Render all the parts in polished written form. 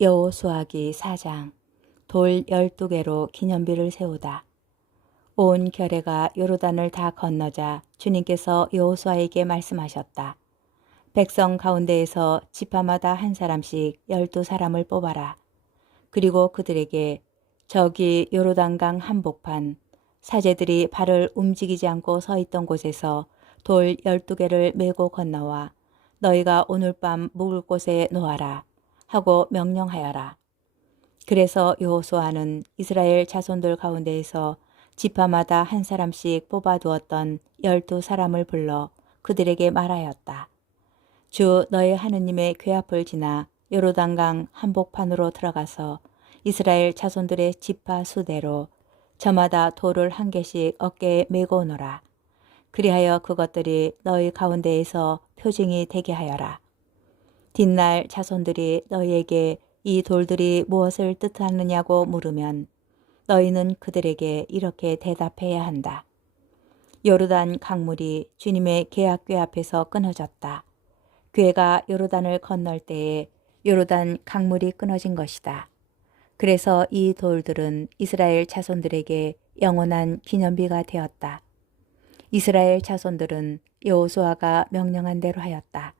여호수아기 4장. 돌 12개로 기념비를 세우다. 온 결회가 요르단을 다 건너자 주님께서 여호수아에게 말씀하셨다. 백성 가운데에서 지파마다 한 사람씩 12사람을 뽑아라. 그리고 그들에게 저기 요르단강 한복판 사제들이 발을 움직이지 않고 서 있던 곳에서 돌 12개를 메고 건너와 너희가 오늘 밤 묵을 곳에 놓아라 하고 명령하여라. 그래서 여호수아는 이스라엘 자손들 가운데에서 지파마다 한 사람씩 뽑아두었던 12사람을 불러 그들에게 말하였다. 주 너희 하느님의 궤 앞을 지나 요르단강 한복판으로 들어가서 이스라엘 자손들의 지파 수대로 저마다 돌을 한 개씩 어깨에 메고 오너라. 그리하여 그것들이 너희 가운데에서 표징이 되게 하여라. 뒷날 자손들이 너희에게 이 돌들이 무엇을 뜻하느냐고 물으면 너희는 그들에게 이렇게 대답해야 한다. 요르단 강물이 주님의 계약궤 앞에서 끊어졌다. 궤가 요르단을 건널 때에 요르단 강물이 끊어진 것이다. 그래서 이 돌들은 이스라엘 자손들에게 영원한 기념비가 되었다. 이스라엘 자손들은 여호수아가 명령한 대로 하였다.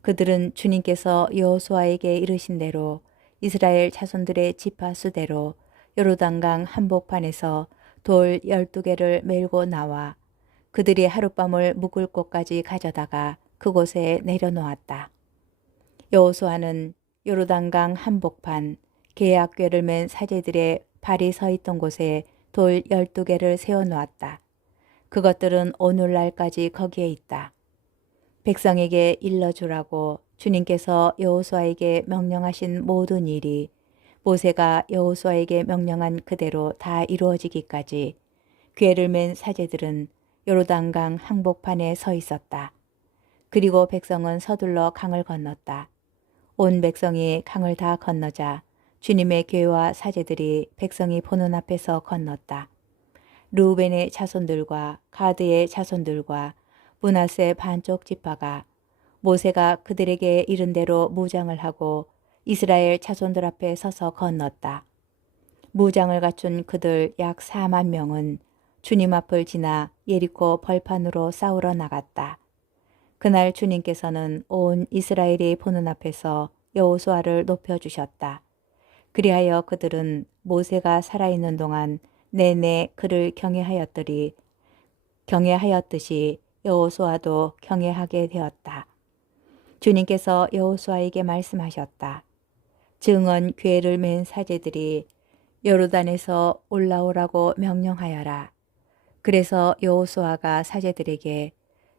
그들은 주님께서 여호수아에게 이르신 대로 이스라엘 자손들의 지파 수대로 요르단강 한복판에서 돌 12개를 메고 나와 그들이 하룻밤을 묵을 곳까지 가져다가 그곳에 내려놓았다. 여호수아는 요르단강 한복판 계약궤를 맨 사제들의 발이 서 있던 곳에 돌 12개를 세워놓았다. 그것들은 오늘날까지 거기에 있다. 백성에게 일러주라고 주님께서 여호수아에게 명령하신 모든 일이 모세가 여호수아에게 명령한 그대로 다 이루어지기까지 궤를 맨 사제들은 요르단강 한복판에 서 있었다. 그리고 백성은 서둘러 강을 건넜다. 온 백성이 강을 다 건너자 주님의 궤와 사제들이 백성이 보는 앞에서 건넜다. 르우벤의 자손들과 가드의 자손들과 므낫세 반쪽 지파가 모세가 그들에게 이른 대로 무장을 하고 이스라엘 자손들 앞에 서서 건넜다. 무장을 갖춘 그들 약 4만 명은 주님 앞을 지나 예리코 벌판으로 싸우러 나갔다. 그날 주님께서는 온 이스라엘이 보는 앞에서 여호수아를 높여주셨다. 그리하여 그들은 모세가 살아있는 동안 내내 그를 경외하였듯이 여호수아도 경외하게 되었다. 주님께서 여호수아에게 말씀하셨다. 증언 궤를 맨 사제들이 요르단에서 올라오라고 명령하여라. 그래서 여호수아가 사제들에게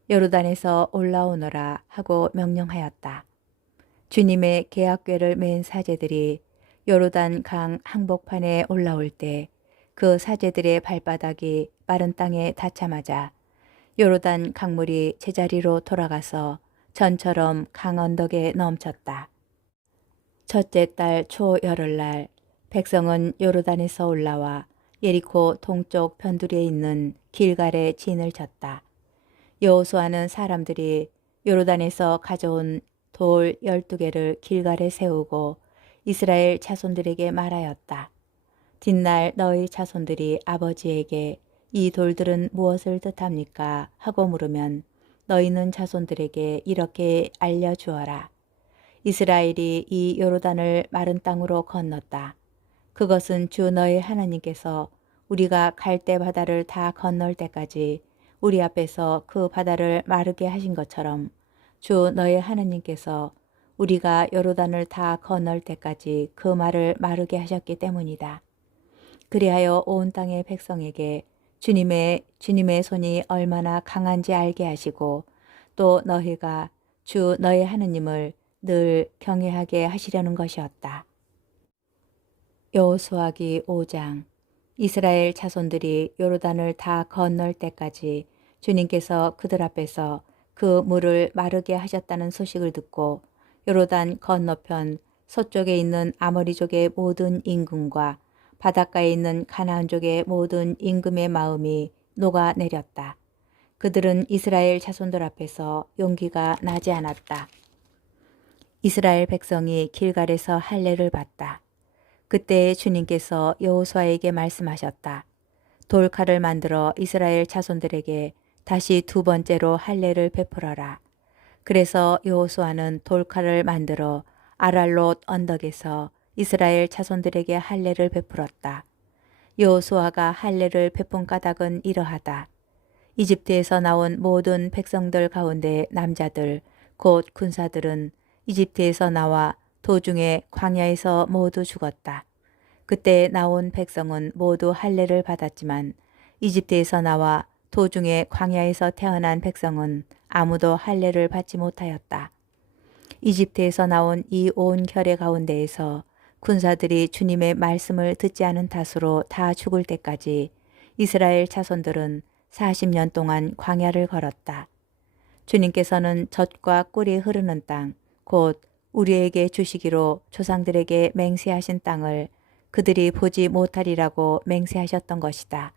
요르단에서 올라오너라 하고 명령하였다. 주님의 계약궤를 맨 사제들이 요르단 강 한복판에 올라올 때 그 사제들의 발바닥이 마른 땅에 닿자마자 요르단 강물이 제자리로 돌아가서 전처럼 강 언덕에 넘쳤다. 첫째 달 초열흘날 백성은 요르단에서 올라와 예리코 동쪽 변두리에 있는 길갈에 진을 쳤다. 여호수아는 사람들이 요르단에서 가져온 돌 12개를 길갈에 세우고 이스라엘 자손들에게 말하였다. 뒷날 너희 자손들이 아버지에게 이 돌들은 무엇을 뜻합니까? 하고 물으면 너희는 자손들에게 이렇게 알려주어라. 이스라엘이 이 요르단을 마른 땅으로 건넜다. 그것은 주 너희 하나님께서 우리가 갈대 바다를 다 건널 때까지 우리 앞에서 그 바다를 마르게 하신 것처럼 주 너희 하나님께서 우리가 요르단을 다 건널 때까지 그 말을 마르게 하셨기 때문이다. 그리하여 온 땅의 백성에게 주님의 손이 얼마나 강한지 알게 하시고 또 너희가 주 너희 하느님을 늘 경외하게 하시려는 것이었다. 여호수아기 5장. 이스라엘 자손들이 요르단을 다 건널 때까지 주님께서 그들 앞에서 그 물을 마르게 하셨다는 소식을 듣고 요르단 건너편 서쪽에 있는 아모리족의 모든 임금과 바닷가에 있는 가나안족의 모든 임금의 마음이 녹아내렸다. 그들은 이스라엘 자손들 앞에서 용기가 나지 않았다. 이스라엘 백성이 길갈에서 할례를 받다. 그때 주님께서 여호수아에게 말씀하셨다. 돌칼을 만들어 이스라엘 자손들에게 다시 두 번째로 할례를 베풀어라. 그래서 여호수아는 돌칼을 만들어 아랄롯 언덕에서 이스라엘 자손들에게 할례를 베풀었다. 여호수아가 할례를 베푼 까닭은 이러하다. 이집트에서 나온 모든 백성들 가운데 남자들 곧 군사들은 이집트에서 나와 도중에 광야에서 모두 죽었다. 그때 나온 백성은 모두 할례를 받았지만 이집트에서 나와 도중에 광야에서 태어난 백성은 아무도 할례를 받지 못하였다. 이집트에서 나온 이 온 결의 가운데에서 군사들이 주님의 말씀을 듣지 않은 탓으로 다 죽을 때까지 이스라엘 자손들은 40년 동안 광야를 걸었다. 주님께서는 젖과 꿀이 흐르는 땅, 곧 우리에게 주시기로 조상들에게 맹세하신 땅을 그들이 보지 못하리라고 맹세하셨던 것이다.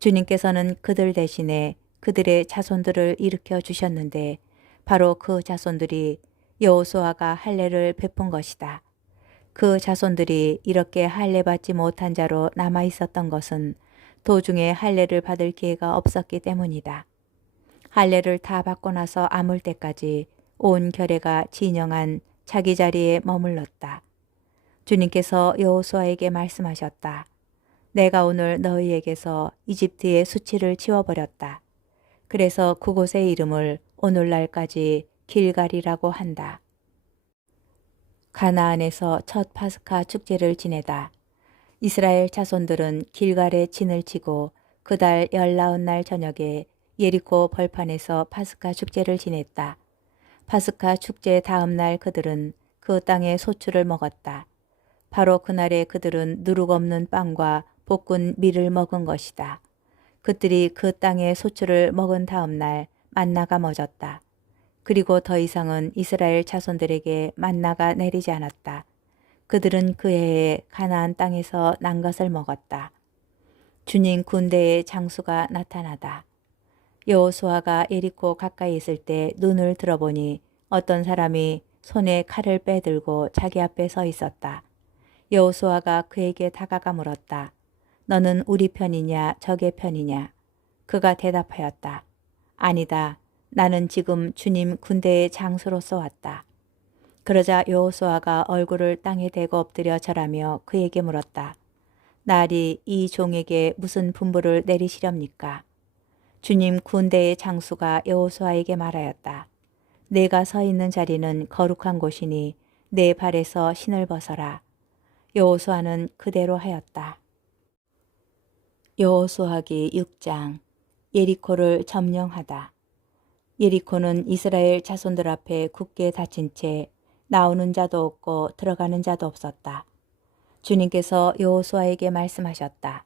주님께서는 그들 대신에 그들의 자손들을 일으켜 주셨는데 바로 그 자손들이 여호수아가 할례를 베푼 것이다. 그 자손들이 이렇게 할례 받지 못한 자로 남아 있었던 것은 도중에 할례를 받을 기회가 없었기 때문이다. 할례를 다 받고 나서 아물 때까지 온 결회가 진영한 자기 자리에 머물렀다. 주님께서 여호수아에게 말씀하셨다. 내가 오늘 너희에게서 이집트의 수치를 지워버렸다. 그래서 그곳의 이름을 오늘날까지 길갈이라고 한다. 가나안에서 첫 파스카 축제를 지내다. 이스라엘 자손들은 길갈에 진을 치고 그달 19날 저녁에 예리코 벌판에서 파스카 축제를 지냈다. 파스카 축제 다음 날 그들은 그 땅의 소출을 먹었다. 바로 그날에 그들은 누룩 없는 빵과 볶은 밀을 먹은 것이다. 그들이 그 땅의 소출을 먹은 다음 날 만나가 멎었다. 그리고 더 이상은 이스라엘 자손들에게 만나가 내리지 않았다. 그들은 그 해에 가나안 땅에서 난 것을 먹었다. 주님 군대의 장수가 나타나다. 여호수아가 예리코 가까이 있을 때 눈을 들어보니 어떤 사람이 손에 칼을 빼들고 자기 앞에 서 있었다. 여호수아가 그에게 다가가 물었다. 너는 우리 편이냐 적의 편이냐? 그가 대답하였다. 아니다. 나는 지금 주님 군대의 장수로서 왔다. 그러자 여호수아가 얼굴을 땅에 대고 엎드려 절하며 그에게 물었다. 날이 이 종에게 무슨 분부를 내리시렵니까? 주님 군대의 장수가 여호수아에게 말하였다. 내가 서 있는 자리는 거룩한 곳이니 내 발에서 신을 벗어라. 여호수아는 그대로 하였다. 여호수아기 6장. 예리코를 점령하다. 예리코는 이스라엘 자손들 앞에 굳게 닫힌 채 나오는 자도 없고 들어가는 자도 없었다. 주님께서 여호수아에게 말씀하셨다.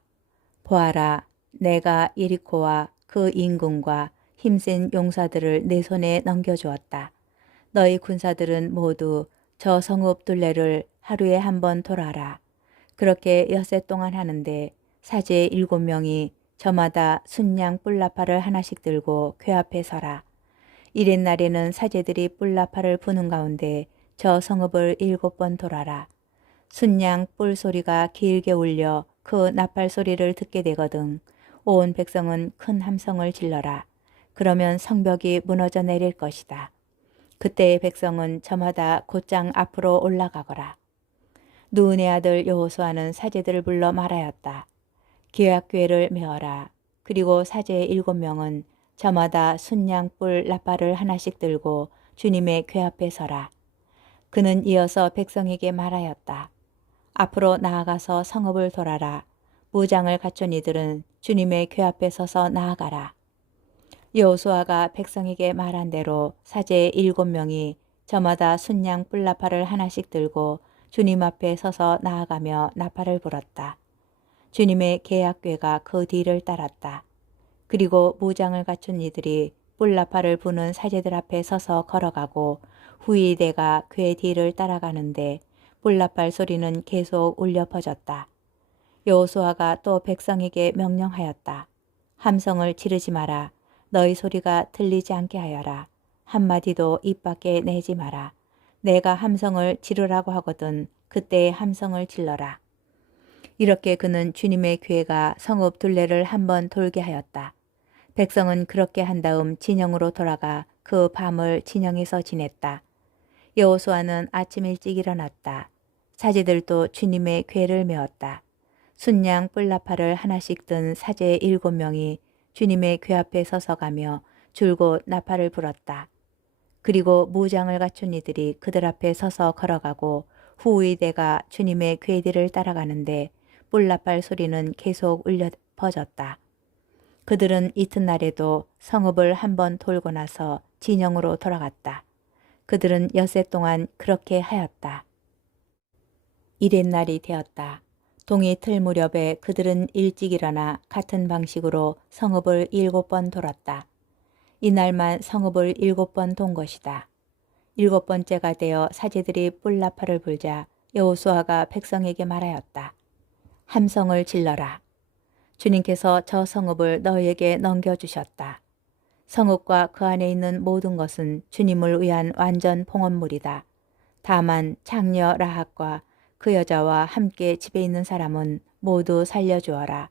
보아라, 내가 예리코와 그 인군과 힘센 용사들을 내 손에 넘겨주었다. 너희 군사들은 모두 저 성읍 둘레를 하루에 한 번 돌아라. 그렇게 엿새 동안 하는데 사제 7명이 저마다 순양 뿔나팔을 하나씩 들고 궤 앞에 서라. 이튿날에는 사제들이 뿔나팔을 부는 가운데 저 성읍을 7번 돌아라. 순양 뿔 소리가 길게 울려 그 나팔 소리를 듣게 되거든 온 백성은 큰 함성을 질러라. 그러면 성벽이 무너져 내릴 것이다. 그때의 백성은 저마다 곧장 앞으로 올라가거라. 누은의 아들 여호수아는 사제들을 불러 말하였다. 기약궤를 메어라. 그리고 사제 7명은 저마다 순양뿔 나팔을 하나씩 들고 주님의 궤 앞에 서라. 그는 이어서 백성에게 말하였다. 앞으로 나아가서 성읍을 돌아라. 무장을 갖춘 이들은 주님의 궤 앞에 서서 나아가라. 여호수아가 백성에게 말한 대로 사제 7명이 저마다 순양 뿔나팔을 하나씩 들고 주님 앞에 서서 나아가며 나팔을 불었다. 주님의 계약궤가 그 뒤를 따랐다. 그리고 무장을 갖춘 이들이 뿔나팔을 부는 사제들 앞에 서서 걸어가고 후위대가 궤 뒤를 따라가는데 뿔나팔 소리는 계속 울려 퍼졌다. 여호수아가 또 백성에게 명령하였다. 함성을 지르지 마라. 너희 소리가 들리지 않게 하여라. 한마디도 입 밖에 내지 마라. 내가 함성을 지르라고 하거든 그때에 함성을 질러라. 이렇게 그는 주님의 교회가 성읍 둘레를 한번 돌게 하였다. 백성은 그렇게 한 다음 진영으로 돌아가 그 밤을 진영에서 지냈다. 여호수아는 아침 일찍 일어났다. 사제들도 주님의 궤를 메었다. 순양 뿔나팔을 하나씩 든 사제 7명이 주님의 궤 앞에 서서 가며 줄곧 나팔을 불었다. 그리고 무장을 갖춘 이들이 그들 앞에 서서 걸어가고 후위대가 주님의 궤 뒤를 따라가는데 뿔나팔 소리는 계속 울려 퍼졌다. 그들은 이튿날에도 성읍을 한번 돌고 나서 진영으로 돌아갔다. 그들은 엿새 동안 그렇게 하였다. 이튿날이 되었다. 동이 틀 무렵에 그들은 일찍 일어나 같은 방식으로 성읍을 7번 돌았다. 이날만 성읍을 7번 돈 것이다. 7번째가 되어 사제들이 뿔나팔을 불자 여호수아가 백성에게 말하였다. 함성을 질러라. 주님께서 저 성읍을 너희에게 넘겨주셨다. 성읍과 그 안에 있는 모든 것은 주님을 위한 완전 봉헌물이다. 다만 창녀 라합과 그 여자와 함께 집에 있는 사람은 모두 살려주어라.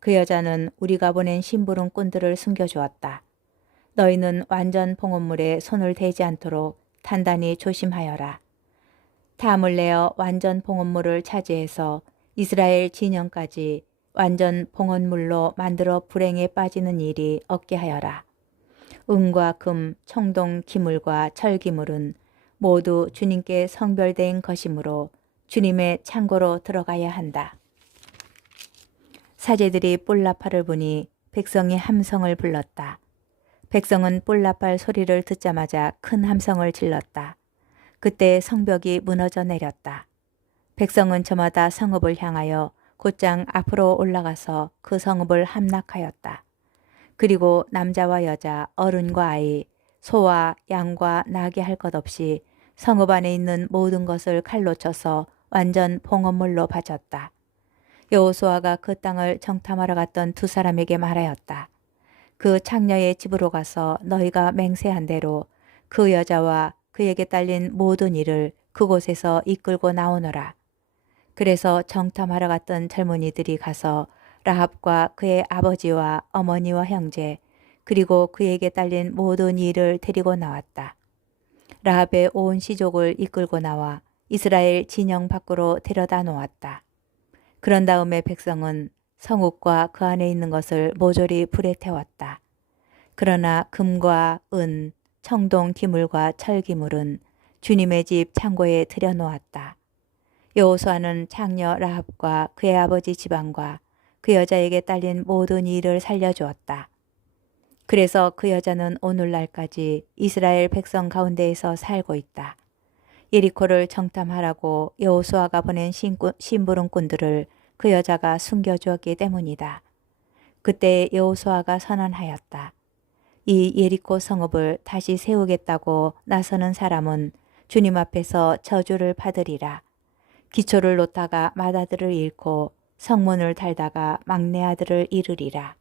그 여자는 우리가 보낸 심부름꾼들을 숨겨주었다. 너희는 완전 봉헌물에 손을 대지 않도록 단단히 조심하여라. 탐을 내어 완전 봉헌물을 차지해서 이스라엘 진영까지 완전 봉헌물로 만들어 불행에 빠지는 일이 없게 하여라. 은과 금, 청동 기물과 철기물은 모두 주님께 성별된 것이므로 주님의 창고로 들어가야 한다. 사제들이 뿔나팔을 부니 백성이 함성을 불렀다. 백성은 뿔나팔 소리를 듣자마자 큰 함성을 질렀다. 그때 성벽이 무너져 내렸다. 백성은 저마다 성읍을 향하여 곧장 앞으로 올라가서 그 성읍을 함락하였다. 그리고 남자와 여자, 어른과 아이, 소와 양과 나귀 할 것 없이 성읍 안에 있는 모든 것을 칼로 쳐서 완전 봉헌물로 바쳤다. 여호수아가 그 땅을 정탐하러 갔던 두 사람에게 말하였다. 그 창녀의 집으로 가서 너희가 맹세한 대로 그 여자와 그에게 딸린 모든 일을 그곳에서 이끌고 나오너라. 그래서 정탐하러 갔던 젊은이들이 가서 라합과 그의 아버지와 어머니와 형제 그리고 그에게 딸린 모든 일을 데리고 나왔다. 라합의 온 시족을 이끌고 나와 이스라엘 진영 밖으로 데려다 놓았다. 그런 다음에 백성은 성읍과 그 안에 있는 것을 모조리 불에 태웠다. 그러나 금과 은, 청동 기물과 철 기물은 주님의 집 창고에 들여놓았다. 여호수아는 창녀 라합과 그의 아버지 집안과 그 여자에게 딸린 모든 일을 살려주었다. 그래서 그 여자는 오늘날까지 이스라엘 백성 가운데에서 살고 있다. 예리코를 정탐하라고 여호수아가 보낸 심부름꾼들을 그 여자가 숨겨주었기 때문이다. 그때 여호수아가 선언하였다. 이 예리코 성읍을 다시 세우겠다고 나서는 사람은 주님 앞에서 저주를 받으리라. 기초를 놓다가 맏아들을 잃고 성문을 달다가 막내 아들을 잃으리라.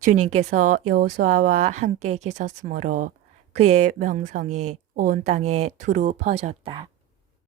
주님께서 여호수아와 함께 계셨으므로 그의 명성이 온 땅에 두루 퍼졌다.